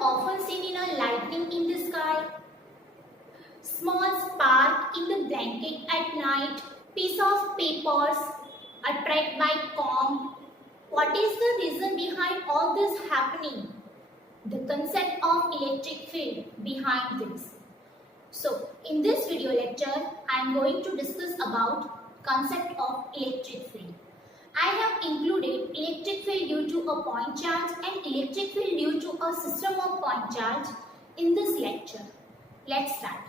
often seen in a lightning in the sky, small spark in the blanket at night, piece of papers attracted by comb. What is the reason behind all this happening? The concept of electric field behind this. So, in this video lecture, I am going to discuss about concept of electric field. I have included electric field due to a point charge and electric field due to a system of point charge in this lecture. Let's start.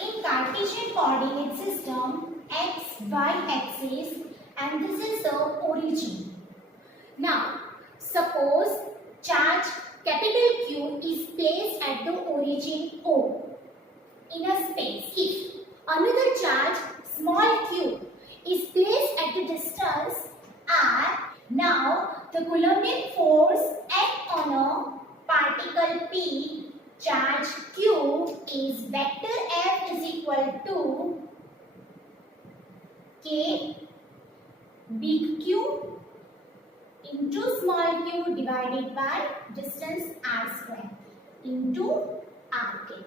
In Cartesian coordinate system, x, y axis, and this is the origin. Now, suppose charge capital Q is placed at the origin O in a space. If another charge small q is placed at the distance r, now the Coulombic force act on a particle P, charge Q is vector F is equal to K big Q into small q divided by distance r square into rk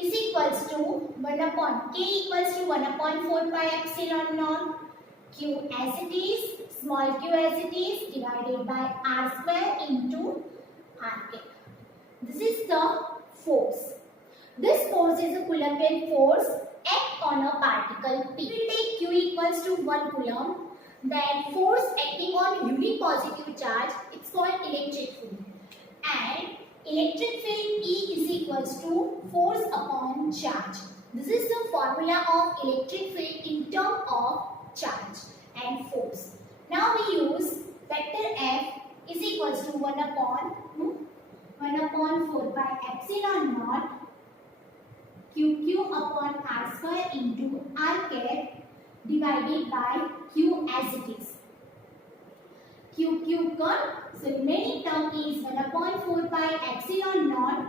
is equals to 1 upon k equals to 1 upon 4 pi epsilon naught q as it is, small q as it is divided by r square into rk. This is the force. This force is a Coulombic force act on a particle P. We will take q equals to 1 coulomb. Then force acting on unit positive charge, it's called electric field. And electric field E is equals to force upon charge. This is the formula of electric field in terms of charge and force. Now we use vector F is equals to 1 upon 4 pi epsilon naught q upon r square into r cap divided by q as it is. Q cut, so remaining term is 1 upon 4 pi epsilon naught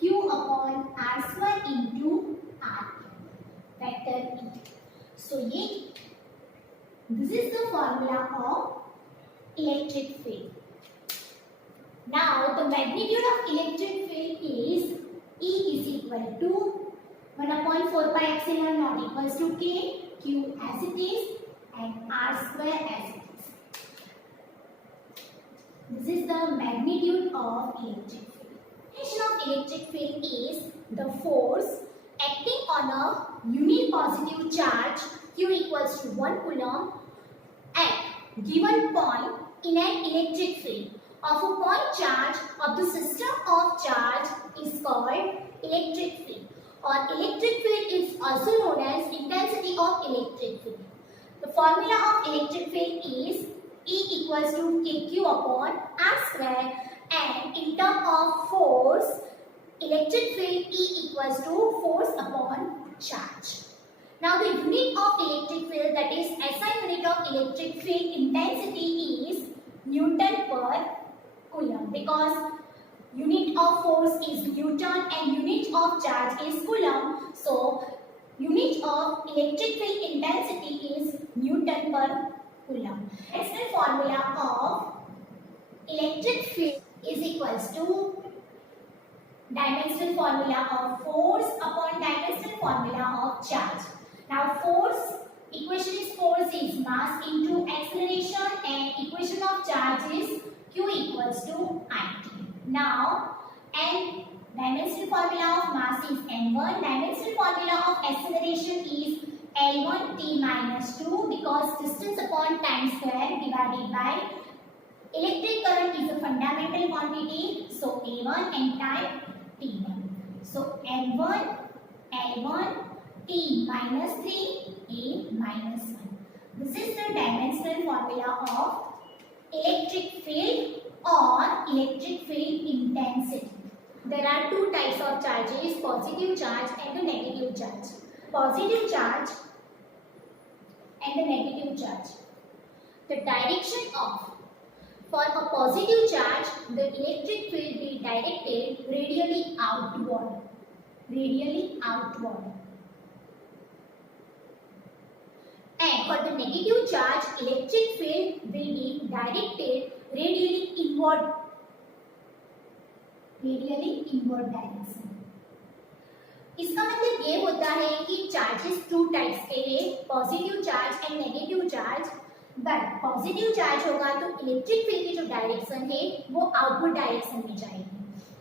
q upon r square into r vector E. So this is the formula of electric field. Now the magnitude of electric field is E is equal to 1 upon 4 pi epsilon naught equals to K, Q as it is and R square as it is. This is the magnitude of electric field. Definition of electric field is the force acting on a unit positive charge Q equals to 1 coulomb at given point in an electric field of a point charge of the system of charge is called electric field, or electric field is also known as intensity of electric field. The formula of electric field is E equals to kq upon r square, and in terms of force, electric field E equals to force upon charge. Now the unit of electric field, that is SI unit of electric field intensity is Newton per Coulomb, because unit of force is Newton and unit of charge is Coulomb. So unit of electric field intensity is Newton per Coulomb. Next, the formula of electric field is equals to dimensional formula of force upon dimensional formula of charge. Now force, equation is force is mass into acceleration, and equation of charge is Q equals to IT. Now, and dimensional formula of mass is m1, dimensional formula of acceleration is L1 t minus 2, because distance upon time square divided by electric current is a fundamental quantity, so A1 and time T1. So M1 L1 t minus 3 A minus 1. This is the dimensional formula of electric field or electric field intensity. There are two types of charges, positive charge and the negative charge. Positive charge and the negative charge. The direction of, for a positive charge, the electric field will be directed radially outward. And for the negative charge, electric field will be directed radially inward direction. इसका मतलब ये होता है कि charges two types के हैं, positive charge and negative charge. But positive charge होगा तो इलेक्ट्रिक फील्ड की जो डायरेक्शन है वो आउटवर्ड डायरेक्शन में जाएगी,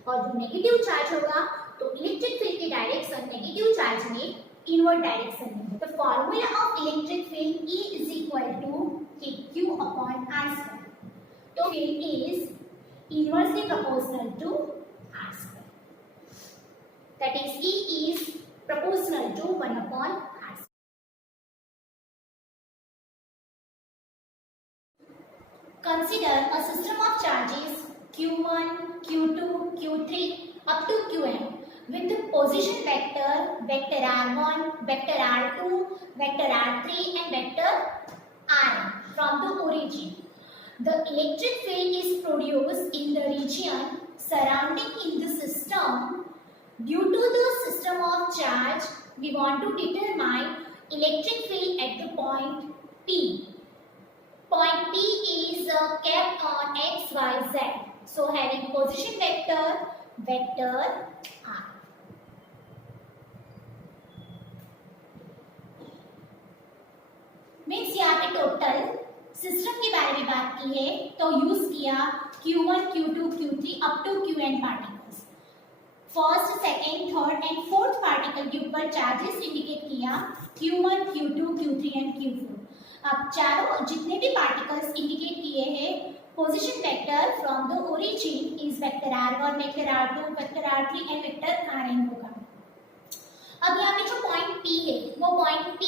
और जो नेगेटिव चार्ज होगा तो इलेक्ट्रिक फील्ड की डायरेक्शन नेगेटिव चार्ज में इनवर्ड डायरेक्शन में। The formula of electric field E is equal to Q upon R square. तो field is inversely proportional to R square, that is E is proportional to 1 upon R square. Consider a system of charges Q1, Q2, Q3 up to Qn with the position vector, vector r1, vector r2, vector r3 and vector rn from the origin. The electric field is produced in the region surrounding in the system. Due to the system of charge, we want to determine electric field at the point P. Point P is kept on x, y, z. So having position vector, vector r. Means यहाँ पे total system के बारे में बात की है तो use किया Q1, Q2, Q3 up to Qn particles. First, second, third and fourth particle के ऊपर चार्जेस इंडिकेट किया Q1, Q2, Q3 and Q4। अब चारों जितने भी पार्टिकल्स इंडिकेट किए हैं, position vector from the origin is vector r1, vector r2, vector r3 and vector rn होगा। अब यहाँ पे जो पॉइंट P है वो पॉइंट P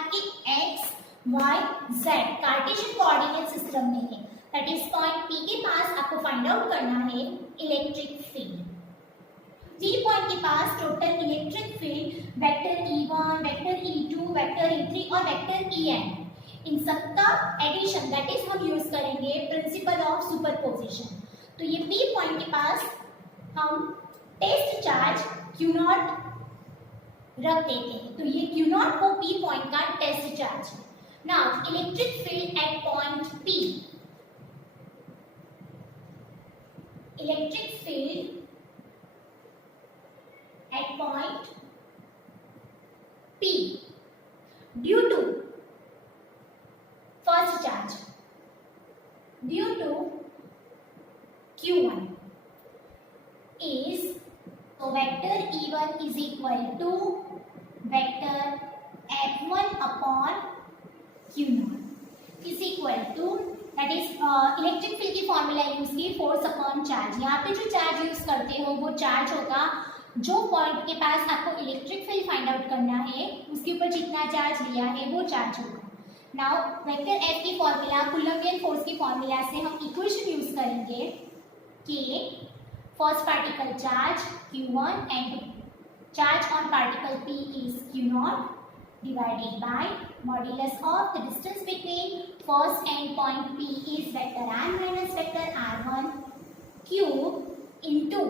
आपके x, y, z Cartesian coordinate system में है। दैट इज पॉइंट P के पास आपको फाइंड आउट करना है इलेक्ट्रिक फील्ड। P पॉइंट के पास total electric field vector E1, vector E2, vector E3 और वेक्टर En, इन सबका एडिशन दैट इज हम यूज करेंगे प्रिंसिपल ऑफ सुपरपोजिशन। तो ये P पॉइंट के पास हम टेस्ट चार्ज Q0 रख देते हैं, तो ये Q0 को P पॉइंट का टेस्ट चार्ज है। Now electric field at point P, electric field at point P due to first charge due to Q1 is, so vector E1 is equal to vector F1 upon Q0 is equal to, that is electric field की formula use की force upon charge. यहाँ पे जो charge use करते हो वो charge होगा जो पॉइंट के पास आपको इलेक्ट्रिक फील्ड फाइंड आउट करना है उसके ऊपर जितना चार्ज लिया है वो चार्ज होगा। नाउ वेक्टर एफ की फॉर्मूला कूलम्बियन फोर्स की फॉर्मूला से हम इक्वेशन यूज करेंगे कि first particle charge Q1 and charge on particle P is Q0 divided by modulus of the distance between first and point P is vector r minus vector r1 cube into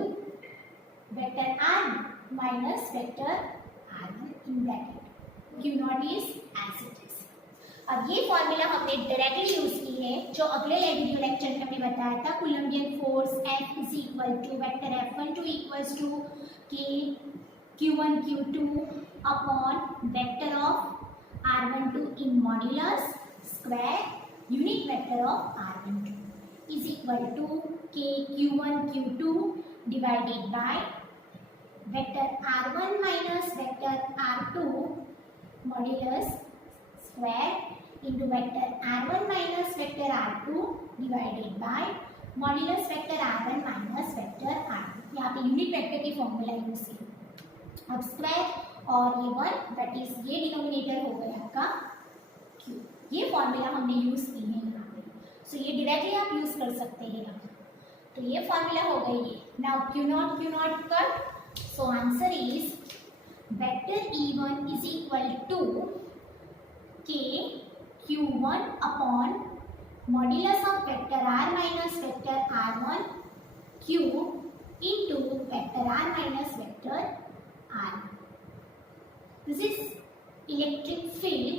vector r minus vector r1 in bracket। Q0 is as it is। अब ये formula हमने directly use की है जो अगले video lecture में हमने बताया था। कूलम्बियन force F is equal to vector F12 equals to K Q1 Q2 upon vector of r12 in modulus square unit vector of r12 is equal to K Q1 Q2 divided by vector r1 minus vector r2 modulus square into vector r1 minus vector r2 divided by modulus vector r1 minus vector r2। यहाँ पे unit vector की formula use की। अब square और ये 1 that is ये denominator हो गया आपका Q। ये फॉर्मूला हमने यूज की है यहाँ पे, सो ये डायरेक्टली आप यूज कर सकते हैं यहाँ। तो ये फॉर्मूला हो गई ये। Now Q0 cut, so answer is vector E1 is equal to K Q1 upon modulus of vector R minus vector R1 cube into vector R minus vector R। This is electric field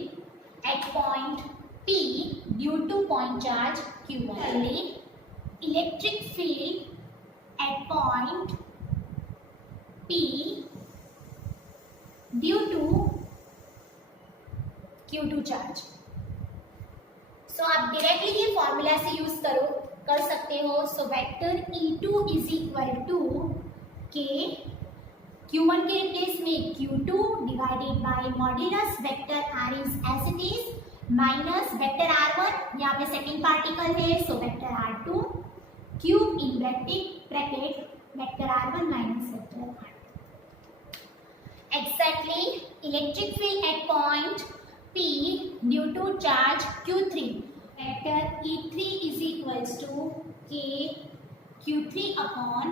at point P due to point charge Q1। electric field at point P due to Q2 charge. So आप directly ये formula से use कर सकते हो. So vector E2 is equal to K Q1 के replace में Q2 divided by modulus vector R is as it is minus vector R1, यहाँ पे सेकेंड पार्टिकल है, so vector R2 cube in bracket vector R1 minus vector R2. Exactly, electric field at point P due to charge Q3. Vector E3 is equals to K Q3 upon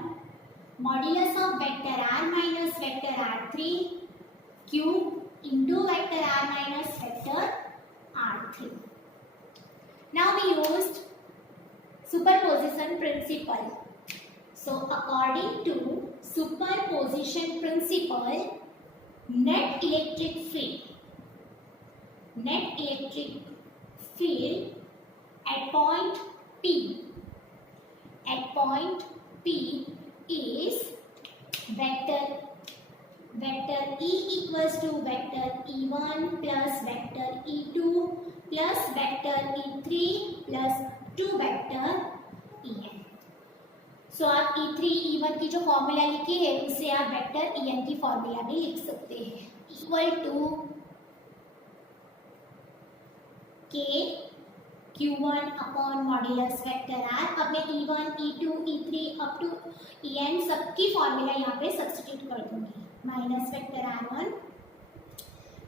modulus of vector R minus vector R3 cube into vector R minus vector R3. Now we used superposition principle. So according to superposition principle, net electric field at point P is vector E equals to vector E1 plus vector E2 plus vector E3 plus 2 vector En. सो आप E3 E1 की जो formula लिखी है उससे आप vector En की formula भी लिख सकते हैं. Equal to K Q1 upon modulus vector R. अब मैं E1 E2 E3 up to En सबकी फॉर्मूला यहाँ पे सब्स्टिट्यूट कर दूंगी. Minus vector R1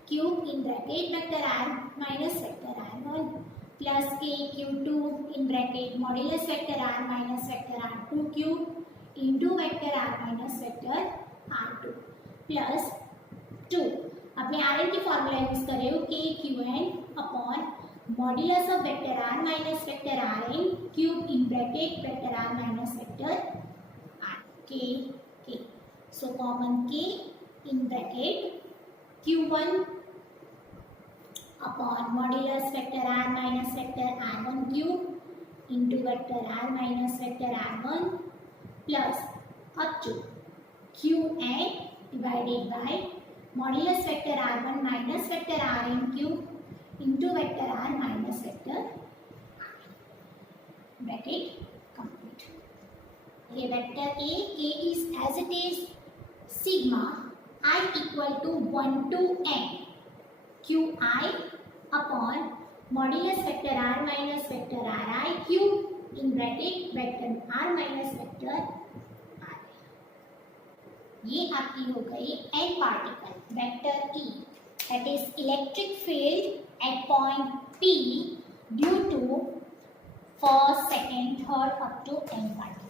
cube in bracket vector R minus vector R1 plus K Q2 in bracket modulus vector R minus vector R2 cube into vector R minus vector R2 plus 2. अपने Rn की formula use कर रहे हो K Qn upon modulus of vector R minus vector Rn cube in bracket vector R minus vector R K. So common K in bracket Q1 upon modulus vector R minus vector R1 cube into vector R minus vector R1 plus up to Qn divided by modulus vector R1 minus vector Rn cube into vector R minus vector bracket complete. ये vector A, K is as it is sigma I equal to 1 to n Qi upon modulus vector R minus vector Ri cube in bracket vector R minus vector R. ये आपकी हो गई n particle vector E, that is electric field at point P due to first, second, third up to n particle.